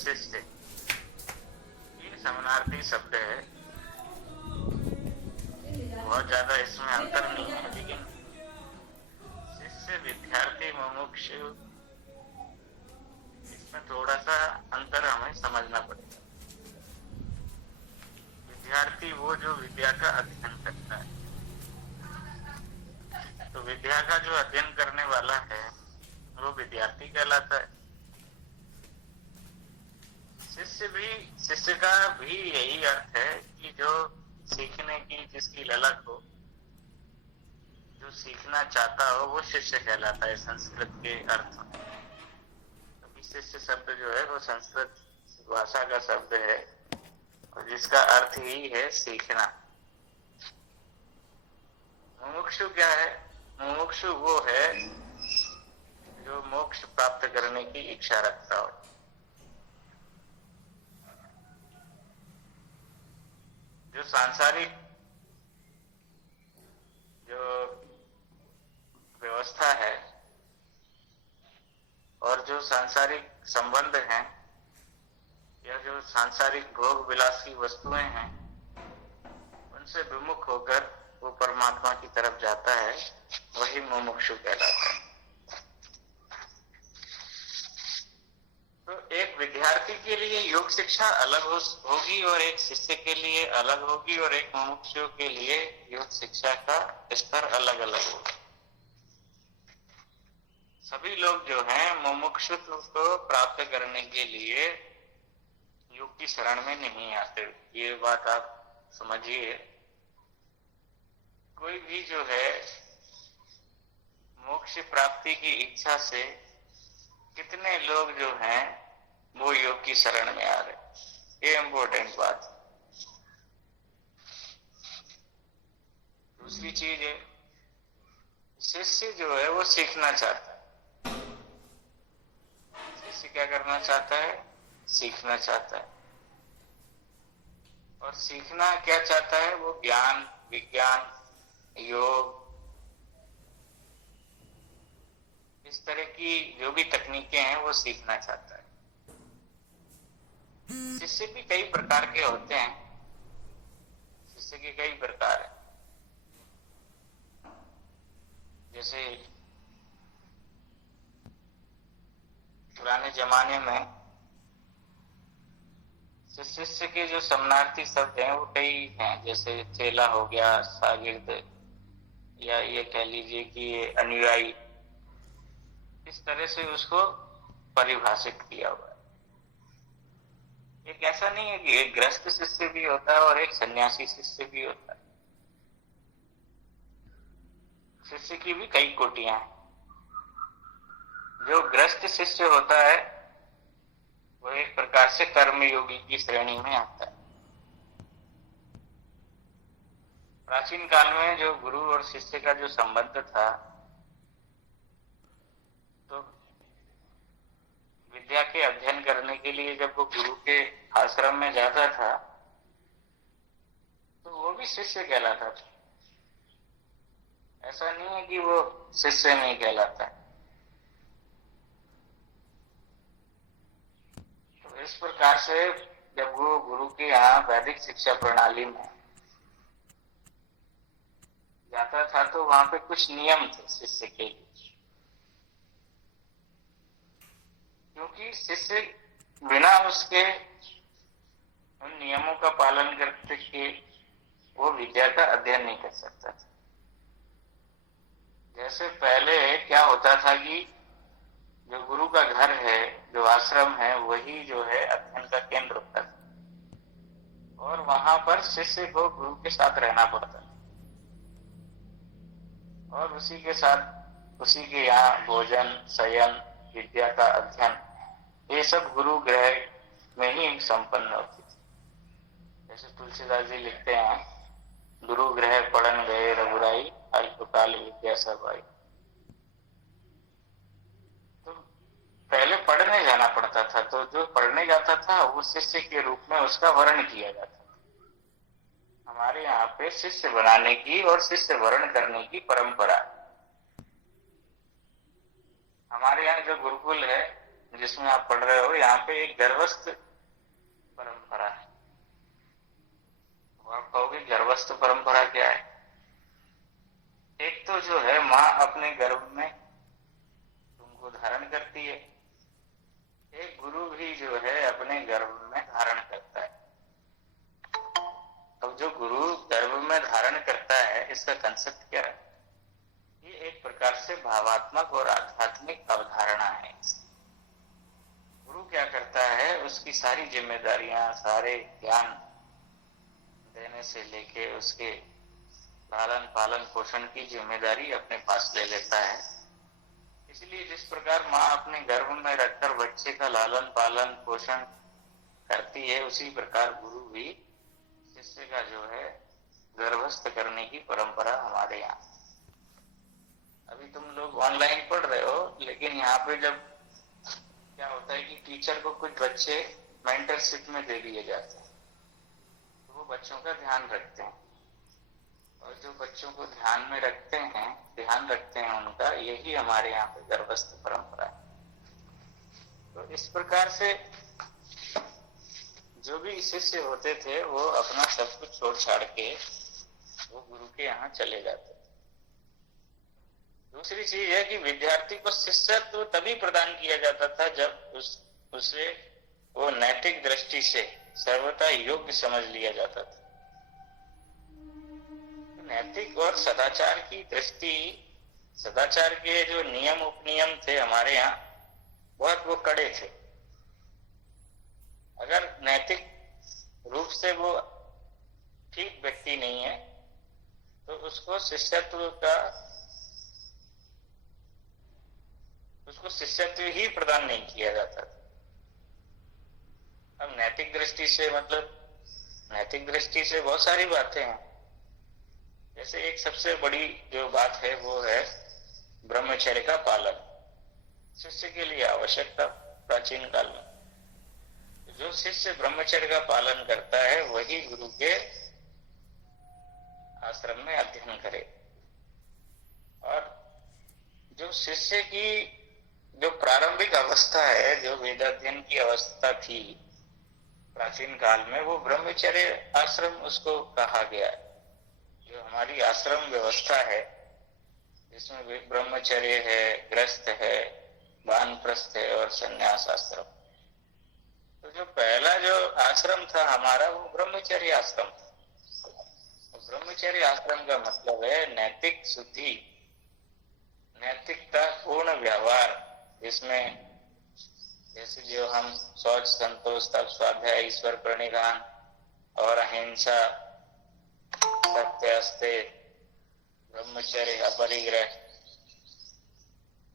शिष्य, तीन समानार्थी शब्द है। बहुत ज्यादा इसमें अंतर नहीं है, लेकिन शिष्य, विद्यार्थी, मुमुक्षु, इसमें थोड़ा सा अंतर हमें समझना पड़ेगा। विद्यार्थी वो जो विद्या का अध्ययन करता है, तो विद्या का जो अध्ययन करने वाला है वो विद्यार्थी कहलाता है। शिष्य का भी यही अर्थ है कि जो सीखने की जिसकी ललक हो, जो सीखना चाहता हो, वो शिष्य कहलाता है संस्कृत के अर्थ में। तो शिष्य शब्द जो है वो संस्कृत भाषा का शब्द है और जिसका अर्थ ही है सीखना। मुमुक्षु क्या है? मुमुक्षु वो है जो मोक्ष प्राप्त करने की इच्छा रखता हो। जो सांसारिक जो व्यवस्था है और जो सांसारिक संबंध हैं या जो सांसारिक भोग विलास की वस्तुएं हैं, उनसे विमुख होकर वो परमात्मा की तरफ जाता है, वही मुमुक्षु कहलाता है। तो एक विद्यार्थी के लिए योग शिक्षा अलग होगी और एक शिष्य के लिए अलग होगी और एक मुमुक्षु के लिए योग शिक्षा का स्तर अलग अलग होगा। सभी लोग जो हैं मुमुक्षुत्व को प्राप्त करने के लिए योग की शरण में नहीं आते। ये बात आप समझिए। कोई भी जो है मोक्ष प्राप्ति की इच्छा से कितने लोग जो हैं वो योग की शरण में आ रहे, ये इम्पोर्टेंट बात है। दूसरी चीज है, शिष्य जो है वो सीखना चाहता है। शिष्य क्या करना चाहता है? सीखना चाहता है। और सीखना क्या चाहता है? वो ज्ञान, विज्ञान, योग, इस तरह की जो भी तकनीकें हैं वो सीखना चाहता है। शिष्य भी कई प्रकार के होते हैं। शिष्य के कई प्रकार हैं। जैसे पुराने जमाने में शिष्य के जो समानार्थी शब्द हैं वो कई हैं। जैसे चेला हो गया, शागिर्द, या ये कह लीजिए कि ये अनुयायी, इस तरह से उसको परिभाषित किया हुआ है। एक ऐसा नहीं है कि एक गृहस्थ शिष्य भी होता है और एक सन्यासी शिष्य भी होता है। शिष्य की भी कई कोटियां हैं। जो गृहस्थ शिष्य होता है वो एक प्रकार से कर्मयोगी की श्रेणी में आता है। प्राचीन काल में जो गुरु और शिष्य का जो संबंध था, तो विद्या के अध्ययन करने के लिए जब वो गुरु के आश्रम में जाता था तो वो भी शिष्य कहलाता था। ऐसा नहीं है कि वो शिष्य नहीं कहलाता। तो इस प्रकार से जब वो गुरु के यहाँ वैदिक शिक्षा प्रणाली में जाता था तो वहां पे कुछ नियम थे शिष्य के लिए, क्योंकि शिष्य बिना उसके उन नियमों का पालन करते कि वो विद्या का अध्ययन नहीं कर सकता था। जैसे पहले क्या होता था कि जो गुरु का घर है, जो आश्रम है, वही जो है अध्ययन का केंद्र होता था और वहां पर शिष्य को गुरु के साथ रहना पड़ता था और उसी के साथ उसी के यहाँ भोजन, शयन, विद्या का अध्ययन, ये सब गुरु गृह में ही संपन्न होती थी। जैसे तुलसीदास जी लिखते हैं, गुरु गृह पढ़न गए रघुराई, अल्पकाल विद्या सब आई। तो पहले पढ़ने जाना पड़ता था, तो जो पढ़ने जाता था वो शिष्य के रूप में उसका वर्ण किया जाता था। हमारे यहाँ पे शिष्य बनाने की और शिष्य वर्ण करने की परंपरा। हमारे यहाँ जो गुरुकुल है, जिसमें आप पढ़ रहे हो, यहाँ पे एक गर्भस्थ परंपरा है। तो आप कहोगे गर्भस्थ परंपरा क्या है? एक तो जो है माँ अपने गर्भ में तुमको धारण करती है, एक गुरु भी जो है अपने गर्भ में धारण करता है। अब जो गुरु गर्भ में धारण करता है, इसका कंसेप्ट क्या है? ये एक प्रकार से भावात्मक और आध्यात्मिक अवधारणा है। गुरु क्या करता है, उसकी सारी जिम्मेदारियां, सारे ज्ञान देने से लेके उसके लालन पालन पोषण की जिम्मेदारी अपने पास ले लेता है। इसलिए जिस प्रकार माँ अपने गर्भ में रखकर बच्चे का लालन पालन पोषण करती है, उसी प्रकार गुरु भी शिष्य का जो है गर्भस्थ करने की परंपरा हमारे यहाँ। अभी तुम लोग ऑनलाइन पढ़ रहे हो, लेकिन यहाँ पे जब क्या होता है कि टीचर को कुछ बच्चे मेंटरशिप में दे दिए जाते हैं, तो वो बच्चों का ध्यान रखते हैं, और जो बच्चों को ध्यान में रखते हैं, ध्यान रखते हैं उनका, यही हमारे यहाँ पे गर्भस्थ परंपरा है। तो इस प्रकार से जो भी शिष्य होते थे, वो अपना सब कुछ छोड़ छाड़ के वो गुरु के यहाँ चले जाते। दूसरी चीज है कि विद्यार्थी को शिष्यत्व तो तभी प्रदान किया जाता था जब उसे वो नैतिक दृष्टि से सर्वथा योग्य समझ लिया जाता था। नैतिक और सदाचार की दृष्टि, सदाचार के जो नियम उपनियम थे हमारे यहाँ, बहुत वो कड़े थे। अगर नैतिक रूप से वो ठीक व्यक्ति नहीं है, तो उसको शिष्यत्व ही प्रदान नहीं किया जाता था। अब नैतिक दृष्टि से मतलब, नैतिक दृष्टि से बहुत सारी बातें हैं। जैसे एक सबसे बड़ी जो बात है वो है ब्रह्मचर्य का पालन। शिष्य के लिए आवश्यक था प्राचीन काल में। जो शिष्य ब्रह्मचर्य का पालन करता है, वही गुरु के आश्रम में अध्ययन करे। और जो शिष्य की जो प्रारंभिक अवस्था है, जो वेदाध्ययन की अवस्था थी प्राचीन काल में, वो ब्रह्मचर्य आश्रम उसको कहा गया है। जो हमारी आश्रम व्यवस्था है, जिसमें ब्रह्मचर्य है, गृहस्थ है, वानप्रस्थ है और संन्यास आश्रम। तो जो पहला जो आश्रम था हमारा, वो ब्रह्मचर्य आश्रम था। ब्रह्मचर्य आश्रम का मतलब है नैतिक शुद्धि, नैतिकता पूर्ण व्यवहार, जिसमें जैसे जो हम शौच, संतोष, तप, स्वाध्याय, ईश्वर प्रणिधान और अहिंसा, सत्य, अस्तेय, ब्रह्मचर्य, अपरिग्रह,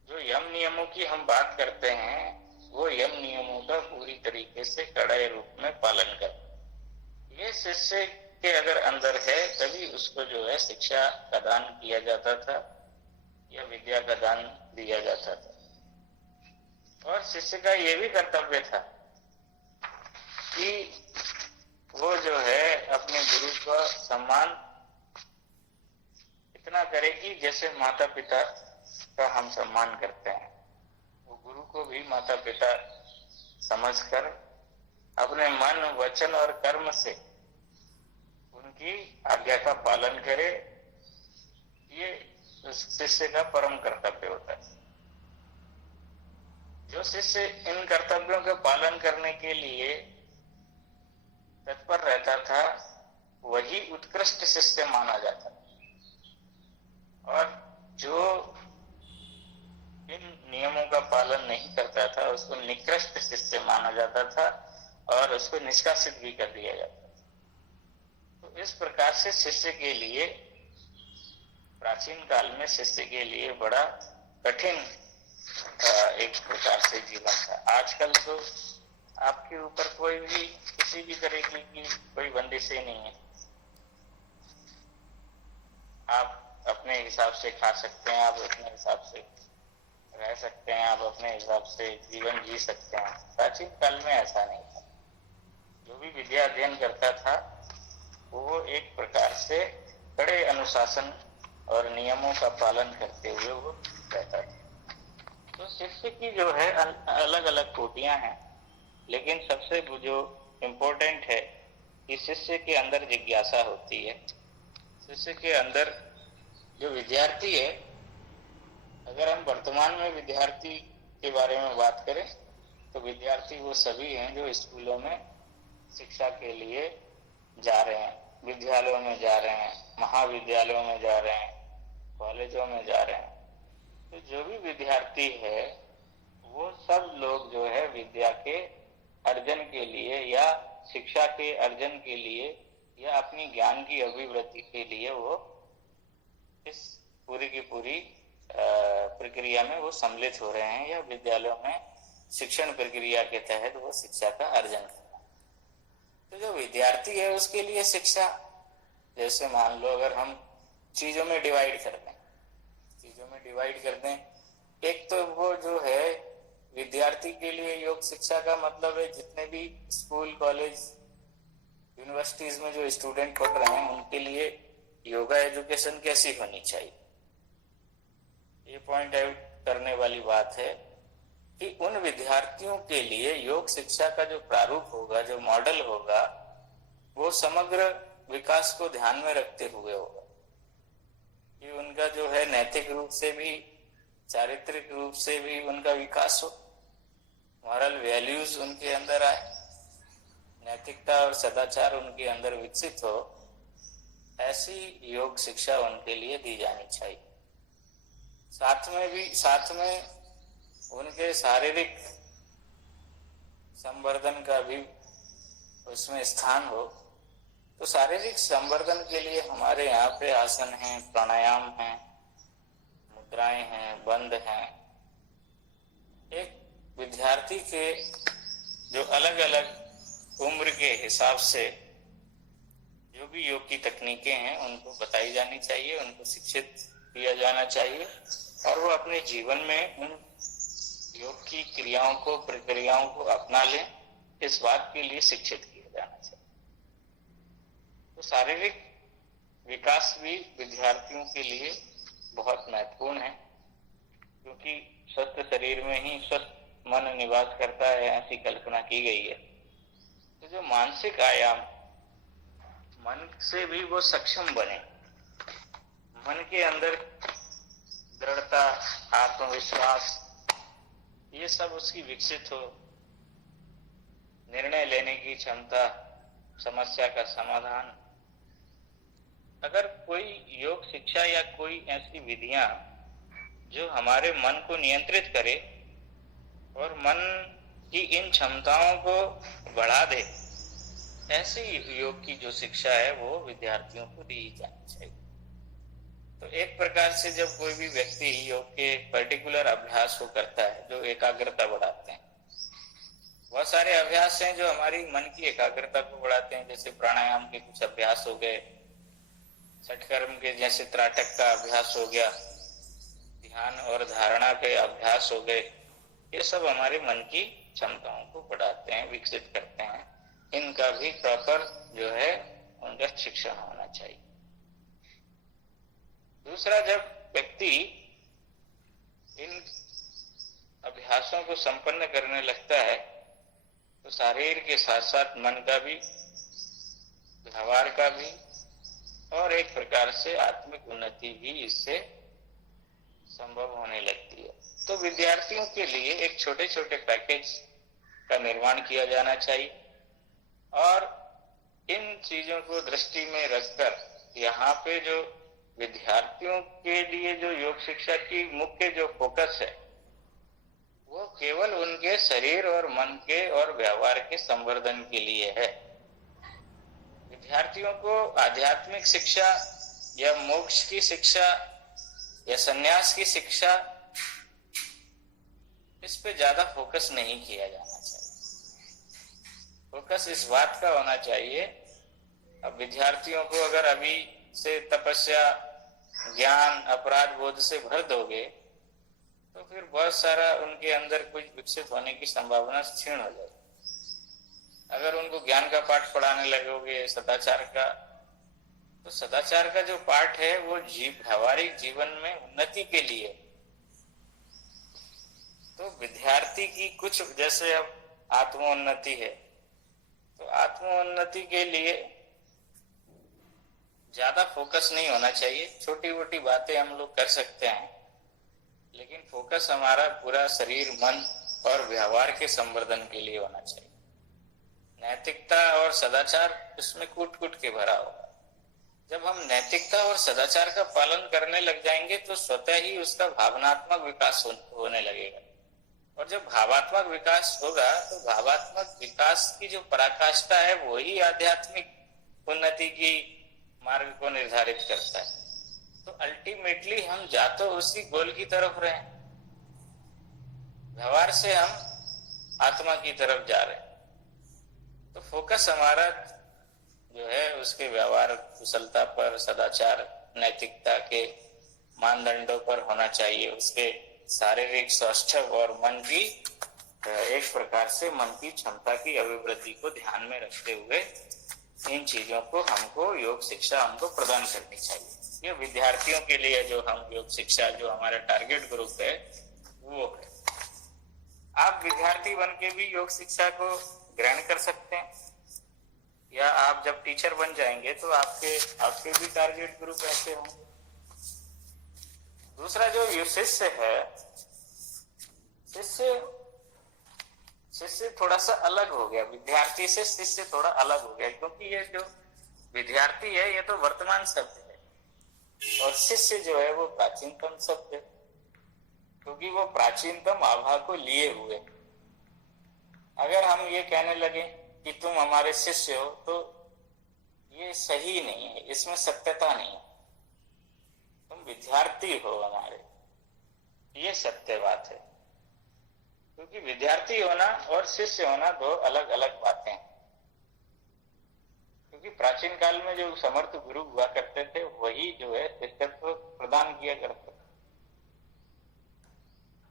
जो यम नियमों की हम बात करते हैं, वो यम नियमों का पूरी तरीके से कड़े रूप में पालन कर। ये शिष्य के अगर अंदर है, तभी उसको जो है शिक्षा का दान किया जाता था या विद्या का दान दिया जाता था। और शिष्य का ये भी कर्तव्य था कि वो जो है अपने गुरु का सम्मान इतना करे कि जैसे माता पिता का हम सम्मान करते हैं, वो गुरु को भी माता पिता समझकर अपने मन, वचन और कर्म से उनकी आज्ञा का पालन करे। ये शिष्य का परम कर्तव्य होता है। जो शिष्य इन कर्तव्यों का पालन करने के लिए तत्पर रहता था, वही उत्कृष्ट शिष्य माना जाता। और जो इन नियमों का पालन नहीं करता था, उसको निकृष्ट शिष्य माना जाता था और उसको निष्कासित भी कर दिया जाता था। तो इस प्रकार से शिष्य के लिए, प्राचीन काल में शिष्य के लिए बड़ा कठिन एक प्रकार से जीवन था। आजकल तो आपके ऊपर कोई भी किसी भी तरीके की कोई बंदिशें नहीं है। आप अपने हिसाब से खा सकते हैं, आप अपने हिसाब से रह सकते हैं, आप अपने हिसाब से जीवन जी सकते हैं। प्राचीन काल में ऐसा नहीं था। जो भी विद्या अध्ययन करता था, वो एक प्रकार से कड़े अनुशासन और नियमों का पालन करते हुए वो रहता था। तो शिष्य की जो है अलग अलग कोटियां हैं, लेकिन सबसे जो इम्पोर्टेंट है कि शिष्य के अंदर जिज्ञासा होती है। शिष्य के अंदर जो विद्यार्थी है, अगर हम वर्तमान में विद्यार्थी के बारे में बात करें तो विद्यार्थी वो सभी हैं जो स्कूलों में शिक्षा के लिए जा रहे हैं, विद्यालयों में जा रहे हैं, महाविद्यालयों में जा रहे हैं, कॉलेजों में जा रहे हैं। तो जो भी विद्यार्थी है वो सब लोग जो है विद्या के अर्जन के लिए या शिक्षा के अर्जन के लिए या अपनी ज्ञान की अभिवृद्धि के लिए वो इस पूरी की पूरी प्रक्रिया में वो सम्मिलित हो रहे हैं या विद्यालयों में शिक्षण प्रक्रिया के तहत वो शिक्षा का अर्जन कर रहे हैं। तो जो विद्यार्थी है उसके लिए शिक्षा, जैसे मान लो अगर हम चीजों में डिवाइड कर दें, एक तो वो जो है विद्यार्थी के लिए योग शिक्षा का मतलब है जितने भी स्कूल कॉलेज यूनिवर्सिटीज में जो स्टूडेंट पढ़ रहे हैं उनके लिए योगा एजुकेशन कैसी होनी चाहिए। ये पॉइंट आउट करने वाली बात है कि उन विद्यार्थियों के लिए योग शिक्षा का जो प्रारूप होगा, जो मॉडल होगा, वो समग्र विकास को ध्यान में रखते हुए होगा कि उनका जो है नैतिक रूप से भी, चारित्रिक रूप से भी उनका विकास हो, मॉरल वैल्यूज उनके अंदर आए, नैतिकता और सदाचार उनके अंदर विकसित हो। ऐसी योग शिक्षा उनके लिए दी जानी चाहिए। साथ में उनके शारीरिक संवर्धन का भी उसमें स्थान हो। तो शारीरिक संवर्धन के लिए हमारे यहाँ पे आसन हैं, प्राणायाम हैं, मुद्राएं हैं, बंद हैं। एक विद्यार्थी के जो अलग अलग उम्र के हिसाब से जो भी योग की तकनीकें हैं उनको बताई जानी चाहिए, उनको शिक्षित किया जाना चाहिए और वो अपने जीवन में उन योग की क्रियाओं को, प्रक्रियाओं को अपना लें, इस बात के लिए शिक्षित किया जाना चाहिए। तो शारीरिक विकास भी विद्यार्थियों के लिए बहुत महत्वपूर्ण है, क्योंकि स्वस्थ शरीर में ही स्वस्थ मन निवास करता है, ऐसी कल्पना की गई है। तो जो मानसिक आयाम, मन से भी वो सक्षम बने, मन के अंदर दृढ़ता, आत्मविश्वास, ये सब उसकी विकसित हो, निर्णय लेने की क्षमता, समस्या का समाधान। अगर कोई योग शिक्षा या कोई ऐसी विधियां जो हमारे मन को नियंत्रित करे और मन की इन क्षमताओं को बढ़ा दे, ऐसी योग की जो शिक्षा है वो विद्यार्थियों को दी जानी चाहिए। तो एक प्रकार से जब कोई भी व्यक्ति योग के पर्टिकुलर अभ्यास को करता है जो एकाग्रता बढ़ाते हैं, बहुत सारे अभ्यास हैं जो हमारी मन की एकाग्रता को बढ़ाते हैं, जैसे प्राणायाम के कुछ अभ्यास हो गए, षटकर्म के जैसे त्राटक का अभ्यास हो गया, ध्यान और धारणा के अभ्यास हो गए। ये सब हमारे मन की क्षमताओं को बढ़ाते हैं, विकसित करते हैं। इनका भी प्रॉपर जो है उनका शिक्षण होना चाहिए। दूसरा, जब व्यक्ति इन अभ्यासों को संपन्न करने लगता है तो शरीर के साथ साथ मन का भी, व्यवहार का भी और एक प्रकार से आत्मिक उन्नति भी इससे संभव होने लगती है। तो विद्यार्थियों के लिए एक छोटे छोटे पैकेज का निर्माण किया जाना चाहिए और इन चीजों को दृष्टि में रखकर यहाँ पे जो विद्यार्थियों के लिए जो योग शिक्षा की मुख्य जो फोकस है वो केवल उनके शरीर और मन के और व्यवहार के संवर्धन के लिए है। विद्यार्थियों को आध्यात्मिक शिक्षा या मोक्ष की शिक्षा या संन्यास की शिक्षा, इस पे ज्यादा फोकस नहीं किया जाना चाहिए। फोकस इस बात का होना चाहिए, अब विद्यार्थियों को अगर अभी से तपस्या, ज्ञान, अपराध बोध से भर दोगे तो फिर बहुत सारा उनके अंदर कुछ विकसित होने की संभावना क्षीण हो जाएगी। अगर उनको ज्ञान का पाठ पढ़ाने लगोगे, सदाचार का, तो सदाचार का जो पाठ है वो व्यावहारिक जीवन में उन्नति के लिए, तो विद्यार्थी की कुछ, जैसे अब आत्मोन्नति है, तो आत्मोन्नति के लिए ज्यादा फोकस नहीं होना चाहिए। छोटी मोटी बातें हम लोग कर सकते हैं, लेकिन फोकस हमारा पूरा शरीर, मन और व्यवहार के संवर्धन के लिए होना चाहिए। नैतिकता और सदाचार इसमें कूट कूट के भरा होगा। जब हम नैतिकता और सदाचार का पालन करने लग जाएंगे तो स्वतः ही उसका भावनात्मक विकास होने लगेगा। और जब भावात्मक विकास होगा तो भावात्मक विकास की जो पराकाष्ठा है वही आध्यात्मिक उन्नति की मार्ग को निर्धारित करता है। तो अल्टीमेटली हम जा तो उसी गोल की तरफ रहे, व्यवहार से हम आत्मा की तरफ जा रहे हैं। तो फोकस हमारा जो है उसके व्यवहार कुशलता पर, सदाचार, नैतिकता के मानदंडों पर होना चाहिए। उसके शारीरिक स्वास्थ्य और मन की एक प्रकार से मन की क्षमता की अभिवृद्धि को ध्यान में रखते हुए इन चीजों को हमको योग शिक्षा हमको प्रदान करनी चाहिए। ये विद्यार्थियों के लिए जो हम योग शिक्षा, जो हमारा टारगेट ग्रुप है वो है। आप विद्यार्थी बन के भी योग शिक्षा को ग्रहण कर सकते हैं, या आप जब टीचर बन जाएंगे तो आपके भी टारगेट ग्रुप ऐसे होंगे। दूसरा जो शिष्य है, शिष्य थोड़ा सा अलग हो गया, विद्यार्थी से शिष्य थोड़ा अलग हो गया, क्योंकि ये जो विद्यार्थी है ये तो वर्तमान शब्द है और शिष्य जो है वो प्राचीनतम शब्द है, क्योंकि वो प्राचीनतम आभा को लिए हुए। अगर हम ये कहने लगे कि तुम हमारे शिष्य हो तो ये सही नहीं है, इसमें सत्यता नहीं है। तुम विद्यार्थी हो हमारे, ये सत्य बात है। क्योंकि विद्यार्थी होना और शिष्य होना दो अलग अलग बातें हैं। क्योंकि प्राचीन काल में जो समर्थ गुरु हुआ करते थे वही जो है शिष्यत्व प्रदान किया करते थे,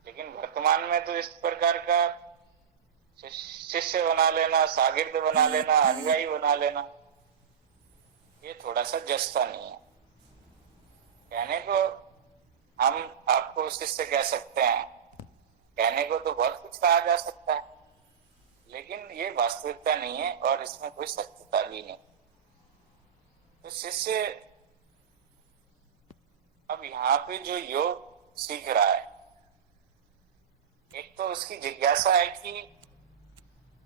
लेकिन वर्तमान में तो इस प्रकार का शिष्य बना लेना, शागिर्द बना लेना, अनुयायी बना लेना, ये थोड़ा सा जस्ता नहीं है। कहने को हम आपको शिष्य कह सकते हैं, कहने को तो बहुत कुछ कहा जा सकता है, लेकिन ये वास्तविकता नहीं है और इसमें कोई सत्यता भी नहीं। तो शिष्य अब यहाँ पे जो योग सीख रहा है, एक तो उसकी जिज्ञासा है कि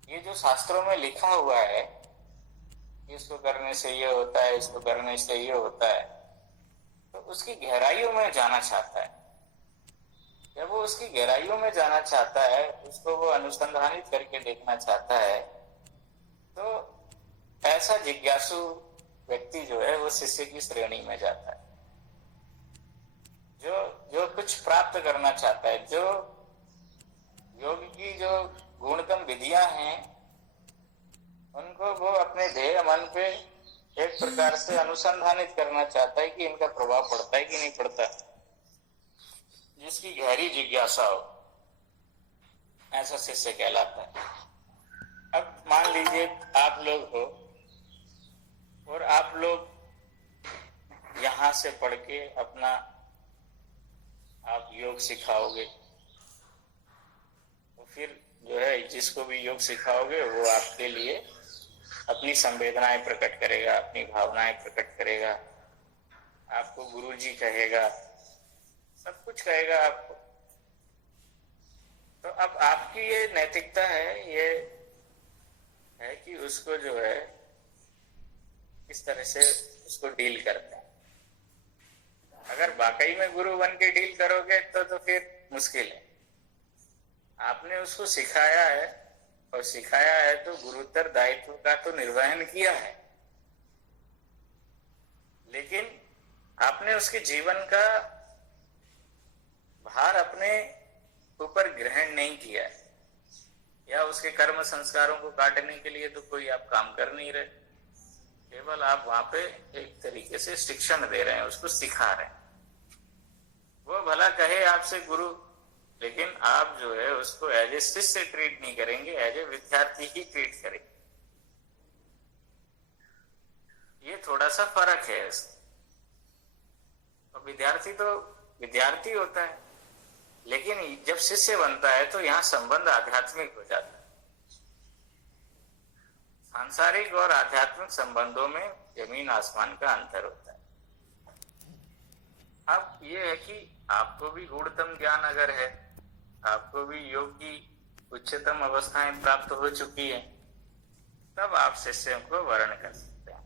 ये जो शास्त्रों में लिखा हुआ है, इसको करने से ये होता है, इसको करने से ये होता है, तो उसकी गहराइयों में जाना चाहता है। जब वो उसकी गहराइयों में जाना चाहता है, उसको वो अनुसंधानित करके देखना चाहता है, तो ऐसा जिज्ञासु व्यक्ति जो है वो शिष्य की श्रेणी में जाता है। जो कुछ प्राप्त करना चाहता है, जो योग की जो गुणतम विधियां हैं, उनको वो अपने ध्येय मन पे एक प्रकार से अनुसंधानित करना चाहता है कि इनका प्रभाव पड़ता है कि नहीं पड़ता। जिसकी गहरी जिज्ञासा हो, ऐसा शिष्य कहलाता है। अब मान लीजिए आप लोग हो और आप लोग यहां से पढ़ के अपना आप योग सिखाओगे, तो फिर जो है जिसको भी योग सिखाओगे वो आपके लिए अपनी संवेदनाएं प्रकट करेगा, अपनी भावनाएं प्रकट करेगा, आपको गुरुजी कहेगा, सब कुछ कहेगा आपको। तो अब आपकी ये नैतिकता है, ये है कि उसको जो है किस तरह से उसको डील करते हैं। अगर वाकई में गुरु बन के डील करोगे तो फिर मुश्किल है। आपने उसको सिखाया है, और सिखाया है तो गुरुतर दायित्व का तो निर्वहन किया है, लेकिन आपने उसके जीवन का भार अपने ऊपर ग्रहण नहीं किया है, या उसके कर्म संस्कारों को काटने के लिए तो कोई आप काम कर नहीं रहे, केवल आप वहां पे एक तरीके से शिक्षण दे रहे हैं, उसको सिखा रहे हैं। वो भला कहे आपसे गुरु, लेकिन आप जो है उसको एज ए शिष्य ट्रीट नहीं करेंगे, एज ए विद्यार्थी ही ट्रीट करेंगे। ये थोड़ा सा फर्क है इसमें। और विद्यार्थी तो विद्यार्थी होता है, लेकिन जब शिष्य बनता है तो यहाँ संबंध आध्यात्मिक हो जाता है। सांसारिक और आध्यात्मिक संबंधों में जमीन आसमान का अंतर होता है। अब ये है कि आपको भी गूढ़तम ज्ञान अगर है, आपको भी योग की उच्चतम अवस्थाएं प्राप्त हो चुकी है, तब आप शिष्य को वर्ण कर सकते हैं।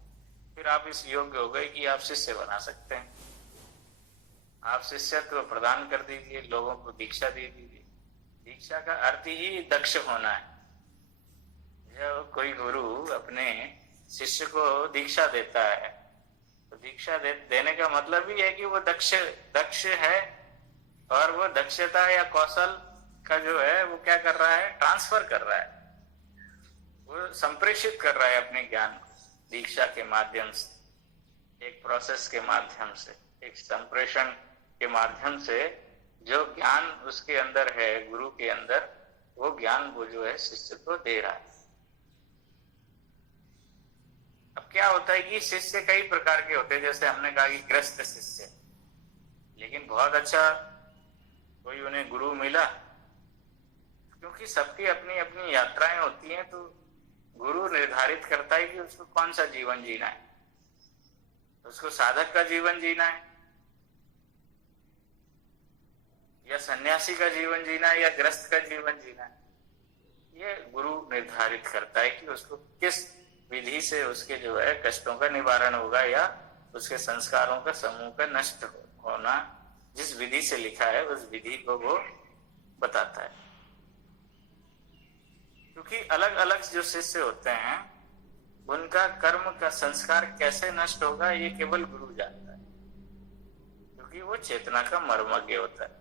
फिर आप इस योग्य हो गए कि आप शिष्य बना सकते हैं। आप शिष्यत्व प्रदान कर दीजिए, लोगों को दीक्षा दे दीजिए। दीक्षा का अर्थ ही दक्ष होना है। जब कोई गुरु अपने शिष्य को दीक्षा देता है तो दीक्षा देने का मतलब ही है कि वो दक्ष है, और वो दक्षता या कौशल का जो है वो क्या कर रहा है, ट्रांसफर कर रहा है, वो संप्रेषित कर रहा है अपने ज्ञान को दीक्षा के माध्यम से, एक प्रोसेस के माध्यम से, एक संप्रेषण के माध्यम से जो ज्ञान उसके अंदर है, गुरु के अंदर, वो ज्ञान वो जो है शिष्य को दे रहा है। अब क्या होता है कि शिष्य कई प्रकार के होते हैं, जैसे हमने कहा कि ग्रस्त शिष्य, लेकिन बहुत अच्छा कोई उन्हें गुरु मिला, क्योंकि सबकी अपनी अपनी यात्राएं होती हैं, तो गुरु निर्धारित करता है कि उसको कौन सा जीवन जीना है। उसको साधक का जीवन जीना है, या सन्यासी का जीवन जीना है, या ग्रस्त का जीवन जीना है। ये गुरु निर्धारित करता है कि उसको किस विधि से उसके जो है कष्टों का निवारण होगा, या उसके संस्कारों का समूह का नष्ट होना, जिस विधि से लिखा है उस विधि को वो बताता है। क्योंकि अलग अलग जो शिष्य होते हैं उनका कर्म का संस्कार कैसे नष्ट होगा ये केवल गुरु जानता है, क्योंकि वो चेतना का मर्मज्ञ होता है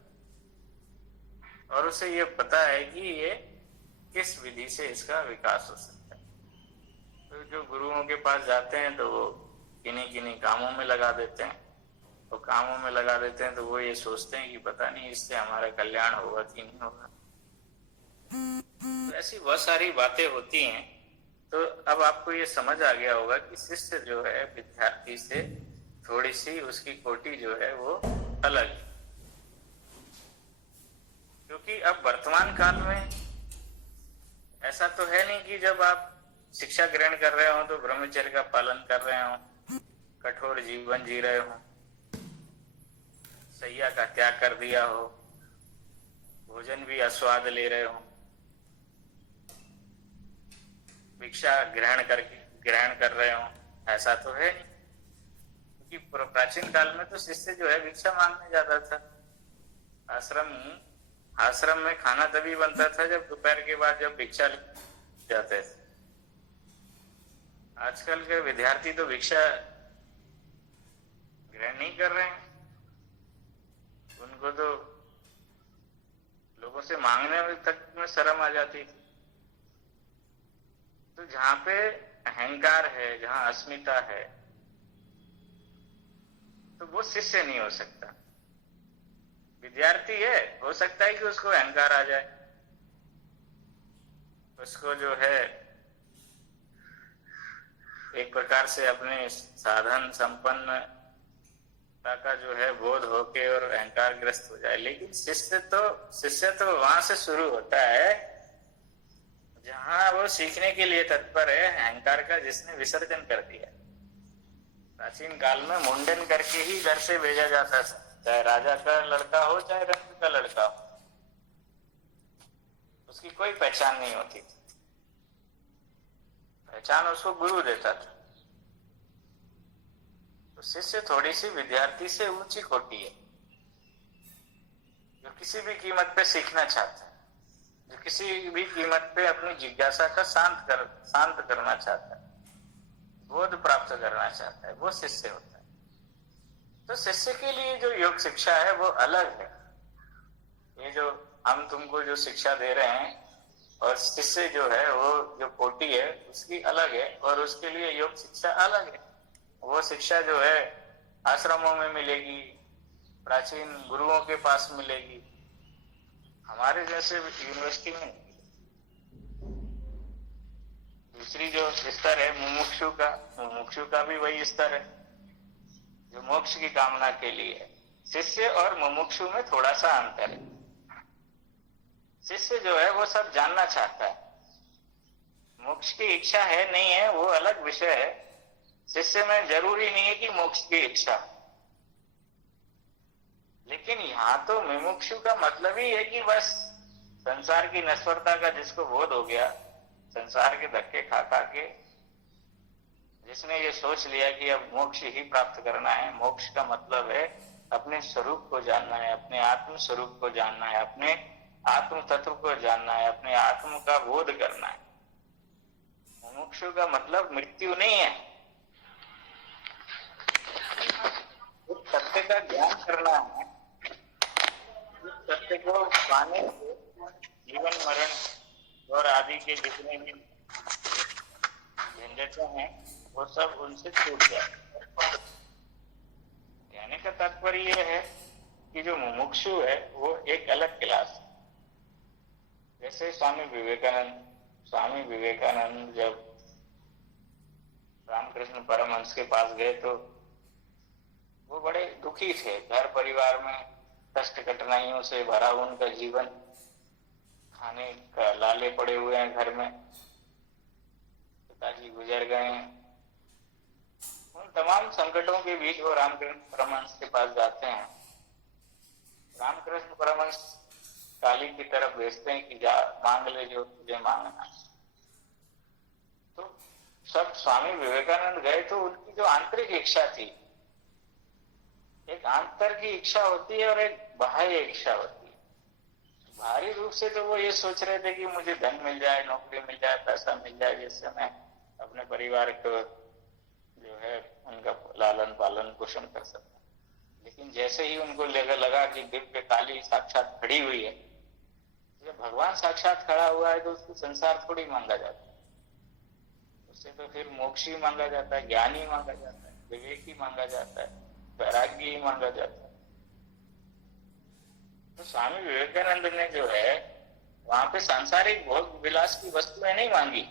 और उसे ये पता है कि ये किस विधि से इसका विकास हो सकता है। तो जो गुरुओं के पास जाते हैं तो वो किन्हीं किन्हीं कामों में लगा देते हैं, तो कामों में लगा देते हैं तो वो ये सोचते हैं कि पता नहीं इससे हमारा कल्याण होगा कि नहीं होगा। तो ऐसी बहुत सारी बातें होती हैं। तो अब आपको ये समझ आ गया होगा कि शिष्य जो है विद्यार्थी से थोड़ी सी उसकी कोटि जो है वो अलग है, क्योंकि अब वर्तमान काल में ऐसा तो है नहीं कि जब आप शिक्षा ग्रहण कर रहे हो तो ब्रह्मचर्य का पालन कर रहे हो, कठोर जीवन जी रहे हो, सैया का त्याग कर दिया हो, भोजन भी आस्वाद ले रहे हो, भिक्षा ग्रहण कर रहे हो, ऐसा तो है नहीं। क्योंकि प्राचीन काल में तो शिष्य जो है भिक्षा मांगने जाता था। आश्रम में खाना तभी बनता था जब दोपहर के बाद जब भिक्षा जाते थे। आजकल के विद्यार्थी तो भिक्षा ग्रहण नहीं कर रहे हैं, उनको तो लोगों से मांगने तक में शर्म आ जाती थी। तो जहां पे अहंकार है, जहां अस्मिता है, तो वो शिष्य नहीं हो सकता। विद्यार्थी है, हो सकता है कि उसको अहंकार आ जाए, उसको जो है एक प्रकार से अपने साधन संपन्नता का जो है बोध होके और अहंकार ग्रस्त हो जाए। लेकिन शिष्य तो वहां से शुरू होता है जहां वो सीखने के लिए तत्पर है, अहंकार का जिसने विसर्जन कर दिया। प्राचीन काल में मुंडन करके ही घर से भेजा जाता था, चाहे राजा का लड़का हो चाहे रंग का लड़का हो, उसकी कोई पहचान नहीं होती थी। पहचान उसको गुरु देता था। तो शिष्य थोड़ी सी विद्यार्थी से ऊंची कोटि है, जो किसी भी कीमत पे सीखना चाहता है, जो किसी भी कीमत पे अपनी जिज्ञासा का शांत करना चाहता है, बोध प्राप्त करना चाहता है, वो शिष्य होता है। तो शिष्य के लिए जो योग शिक्षा है वो अलग है। ये जो हम तुमको जो शिक्षा दे रहे हैं, और शिष्य जो है वो जो कोटि है उसकी अलग है, और उसके लिए योग शिक्षा अलग है। वो शिक्षा जो है आश्रमों में मिलेगी, प्राचीन गुरुओं के पास मिलेगी, हमारे जैसे यूनिवर्सिटी में नहीं। दूसरी जो स्तर है मुमुक्षु का भी वही स्तर है जो मोक्ष की कामना के लिए है। शिष्य और मुमुक्षु में थोड़ा सा अंतर है। शिष्य जो है वो सब जानना चाहता है। मोक्ष की इच्छा है नहीं है वो अलग विषय है। शिष्य में जरूरी नहीं है कि मोक्ष की इच्छा, लेकिन यहां तो मुमुक्षु का मतलब ही है कि बस संसार की नश्वरता का जिसको बोध हो गया, संसार के धक्के खा खा के जिसने ये सोच लिया कि अब मोक्ष ही प्राप्त करना है, मोक्ष का मतलब है अपने स्वरूप को जानना है, अपने आत्म स्वरूप को जानना है, अपने आत्म तत्व को जानना है, अपने आत्म का बोध करना है। मुमुक्षु का मतलब मृत्यु नहीं है, उस सत्य का ज्ञान करना है। उस सत्य को पाने से जीवन मरण और आदि के जितने भी झंझटें हैं वो सब उनसे छूट जाए। कहने का तात्पर्य यह है कि जो मुमुक्षु है वो एक अलग क्लास है। जैसे स्वामी विवेकानंद जब रामकृष्ण परमहंस के पास गए तो वो बड़े दुखी थे। घर परिवार में कष्ट कठिनाइयों से भरा उनका जीवन, खाने का लाले पड़े हुए हैं घर में, पिताजी गुजर गए हैं। उन तमाम संकटों के बीच वो रामकृष्ण परमहंस के पास जाते हैं। रामकृष्ण परमहंस काली की तरफ भेजते हैं कि जा मांग ले जो तुझे मांगना। तो सब स्वामी विवेकानंद गए तो उनकी जो आंतरिक इच्छा थी, एक आंतर की इच्छा होती है और एक बाह्य इच्छा होती है। बाहरी रूप से तो वो ये सोच रहे थे कि मुझे धन मिल जाए, नौकरी मिल जाए, पैसा मिल जाए, जिससे मैं अपने परिवार को जो है उनका लालन पालन पोषण कर सकता। लेकिन जैसे ही उनको लगा कि दिव्य काली साक्षात खड़ी हुई है, जब भगवान साक्षात खड़ा हुआ है तो उसको संसार थोड़ी मांगा जाता है, उससे तो फिर मोक्ष ही मांगा जाता है, ज्ञान ही मांगा जाता है, विवेक ही मांगा जाता है, वैराग्य ही मांगा जाता है। तो स्वामी विवेकानंद ने जो है वहां पे सांसारिक भोग विलास की वस्तुएं नहीं मांगी।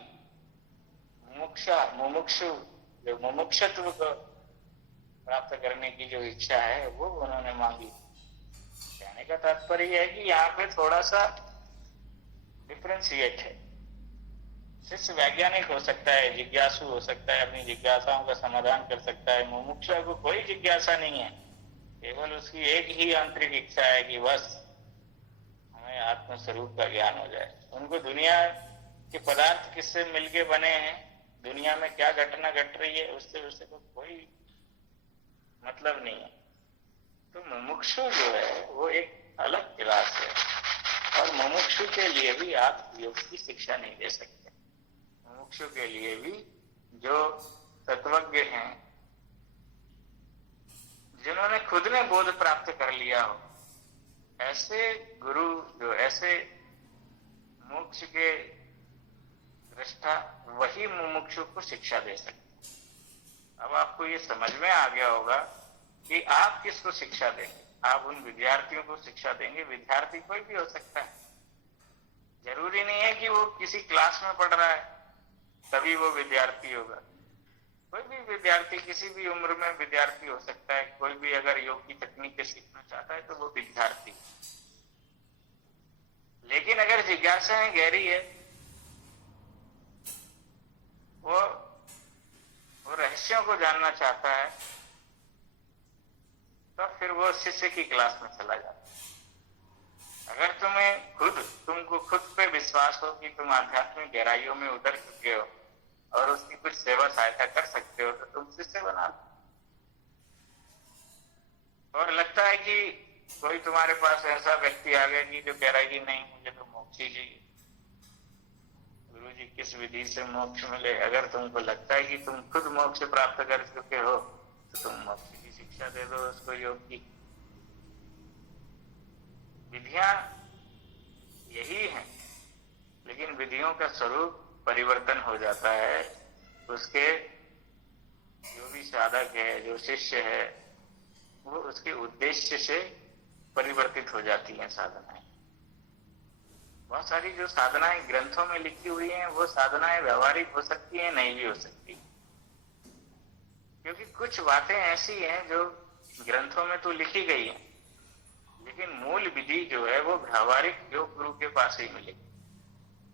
मुमुक्षु जो मुमुक्षत्व को प्राप्त करने की जो इच्छा है वो उन्होंने मांगी। कहने का तात्पर्य है कि यहाँ पे थोड़ा सा डिफरेंशिएट है। शिष्य वैज्ञानिक हो सकता है, जिज्ञासु हो सकता है, अपनी जिज्ञासाओं का समाधान कर सकता है। मुमुक्षु को कोई जिज्ञासा नहीं है, केवल उसकी एक ही आंतरिक इच्छा है कि बस हमें आत्म स्वरूप का ज्ञान हो जाए। उनको दुनिया के पदार्थ किससे मिलके बने हैं, दुनिया में क्या घटना घट रही है, उससे तो कोई मतलब नहीं है। तो मुमुक्षु जो है वो एक अलग क्लास है और मुमुक्षु के लिए भी आप योग की शिक्षा नहीं दे सकते। मुमुक्षु के लिए भी जो तत्वज्ञ हैं, जिन्होंने खुद ने बोध प्राप्त कर लिया हो, ऐसे गुरु जो ऐसे मोक्ष के दृष्टा, वही मुमुक्षु को शिक्षा दे सकते। अब आपको ये समझ में आ गया होगा कि आप किसको शिक्षा देंगे। आप उन विद्यार्थियों को शिक्षा देंगे। विद्यार्थी कोई भी हो सकता है, जरूरी नहीं है कि वो किसी क्लास में पढ़ रहा है तभी वो विद्यार्थी होगा। कोई भी विद्यार्थी किसी भी उम्र में विद्यार्थी हो सकता है। कोई भी अगर योग की तकनीक सीखना चाहता है तो वो विद्यार्थी। लेकिन अगर जिज्ञासाएं गहरी है, वो रहस्यों को जानना चाहता है, तो फिर वो शिष्य की क्लास में चला जाता है। अगर तुमको खुद पे विश्वास हो कि तुम आध्यात्मिक गहराइयों में उतर चुके हो और उसकी कुछ सेवा सहायता कर सकते हो, तो तुम शिष्य बना लो। और लगता है कि कोई तुम्हारे पास ऐसा व्यक्ति आ गया कि जो कह रहा है कि नहीं मुझे तो मोक्ष ही चाहिए, गुरु जी किस विधि से मोक्ष मिले। अगर तुमको लगता है कि तुम खुद मोक्ष प्राप्त कर चुके हो तो तुम मोक्ष की शिक्षा दे दो उसको, योग की। विधियां यही हैं, लेकिन विधियों का स्वरूप परिवर्तन हो जाता है। उसके जो भी साधक है, जो शिष्य है, वो उसके उद्देश्य से परिवर्तित हो जाती हैं साधनाएं। बहुत सारी जो साधनाएं ग्रंथों में लिखी हुई हैं, वो साधनाएं व्यवहारिक हो सकती हैं, नहीं भी हो सकती, क्योंकि कुछ बातें ऐसी हैं जो ग्रंथों में तो लिखी गई हैं, लेकिन मूल विधि जो है वो व्यावहारिक योग गुरु के पास ही मिलेगी।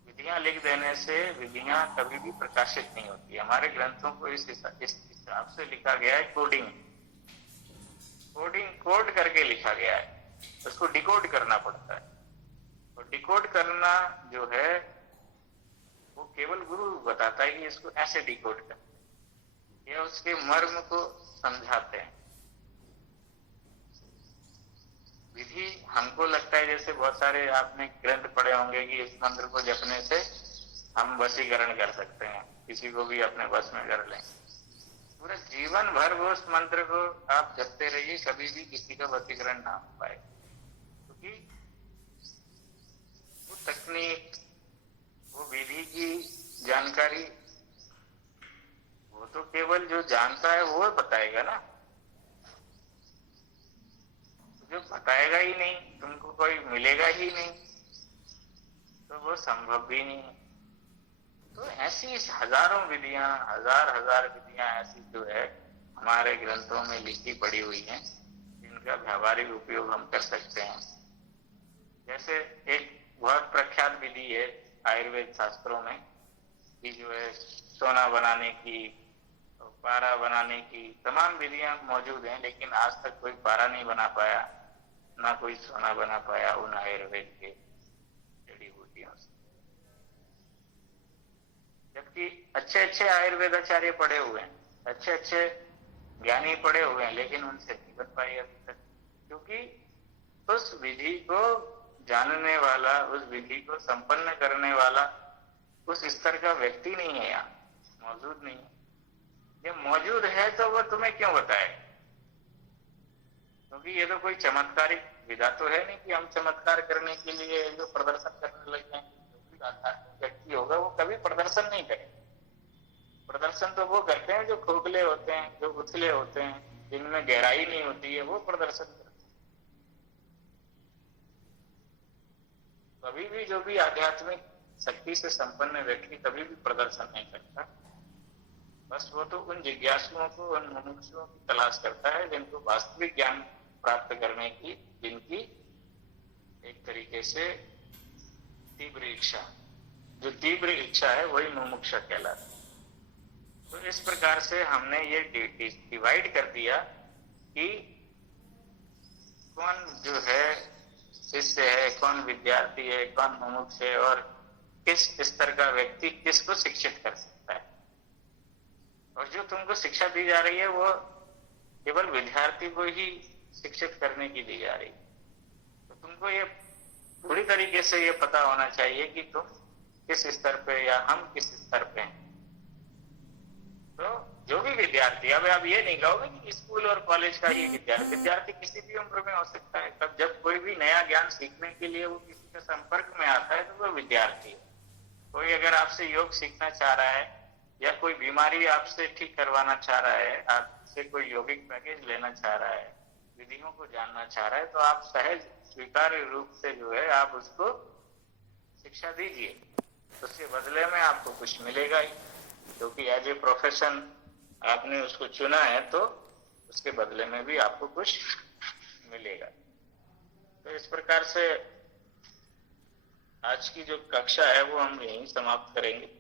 विधियां लिख देने से विधियां कभी भी प्रकाशित नहीं होती। हमारे ग्रंथों को इस हिसाब से लिखा गया है, कोड करके लिखा गया है, उसको डिकोड करना पड़ता है। और डिकोड करना जो है वो केवल गुरु बताता है कि इसको ऐसे डिकोड कर, या उसके मर्म को समझाते हैं। विधि हमको लगता है जैसे बहुत सारे आपने ग्रंथ पढ़े होंगे कि इस मंत्र को जपने से हम वशीकरण कर सकते हैं, किसी को भी अपने वश में कर लें। पूरे जीवन भर वो उस मंत्र को आप जपते रहिए, कभी भी किसी का वशीकरण ना हो पाए, क्योंकि वो तकनीक, वो विधि की जानकारी वो तो केवल जो जानता है वो बताएगा ना, जो बताएगा ही नहीं, तुमको कोई मिलेगा ही नहीं, तो वो संभव भी नहीं है। तो ऐसी हजारों विधियां, हजार विधियां ऐसी जो है हमारे ग्रंथों में लिखी पड़ी हुई हैं, जिनका व्यावहारिक उपयोग हम कर सकते हैं। जैसे एक बहुत प्रख्यात विधि है आयुर्वेद शास्त्रों में कि जो है सोना बनाने की, पारा बनाने की तमाम विधियां मौजूद हैं, लेकिन आज तक कोई पारा नहीं बना पाया, ना कोई सोना बना पाया उन आयुर्वेद के जड़ी बूटियों से। जबकि अच्छे आयुर्वेद आचार्य पढ़े हुए हैं, अच्छे ज्ञानी पढ़े हुए हैं, लेकिन उनसे नहीं बन पाई अभी तक, क्योंकि उस विधि को जानने वाला, उस विधि को संपन्न करने वाला उस स्तर का व्यक्ति नहीं है, यहाँ मौजूद नहीं है। ये मौजूद है तो वो तुम्हें क्यों बताए? क्योंकि ये तो कोई चमत्कारिक विधा तो है नहीं कि हम चमत्कार करने के लिए जो प्रदर्शन करने लग जाएंगे। जो भी आध्यात्मिक व्यक्ति होगा वो कभी प्रदर्शन नहीं करे। प्रदर्शन तो वो करते हैं जो खोखले होते हैं, जो उथले होते हैं, जिनमें गहराई नहीं होती है, वो प्रदर्शन करते हैं। कभी भी जो भी आध्यात्मिक शक्ति से संपन्न व्यक्ति कभी भी प्रदर्शन नहीं करता। बस वो तो उन जिज्ञासुओं को, उन मनुष्यों की तलाश करता है जिनको वास्तविक ज्ञान प्राप्त करने की, जिनकी एक तरीके से तीव्र इच्छा, जो तीव्र इच्छा है वही मुमुक्षा कहलाता है। तो इस प्रकार से हमने ये डिवाइड कर दिया कि कौन जो है शिष्य है, कौन विद्यार्थी है, कौन मुमुक्ष है, और किस स्तर का व्यक्ति किसको शिक्षित कर सकता है। और जो तुमको शिक्षा दी जा रही है वो केवल विद्यार्थी को ही शिक्षित करने की दी जा रही है। तो तुमको ये पूरी तरीके से ये पता होना चाहिए कि तुम किस स्तर पे या हम किस स्तर पे हैं। तो जो भी विद्यार्थी, अब आप ये नहीं कहोगे कि स्कूल और कॉलेज का ही विद्यार्थी किसी भी उम्र में हो सकता है। तब जब कोई भी नया ज्ञान सीखने के लिए वो किसी के संपर्क में आता है तो वो विद्यार्थी है। कोई अगर आपसे योग सीखना चाह रहा है या कोई बीमारी आपसे ठीक करवाना चाह रहा है, आपसे कोई यौगिक पैकेज लेना चाह रहा है, विधियों को जानना चाह रहा है, तो आप सहज स्वीकार्य रूप से जो है आप उसको शिक्षा दीजिए। उसके बदले में आपको कुछ मिलेगा ही, क्योंकि एज ए प्रोफेशन आपने उसको चुना है, तो उसके बदले में भी आपको कुछ मिलेगा। तो इस प्रकार से आज की जो कक्षा है वो हम यहीं समाप्त करेंगे।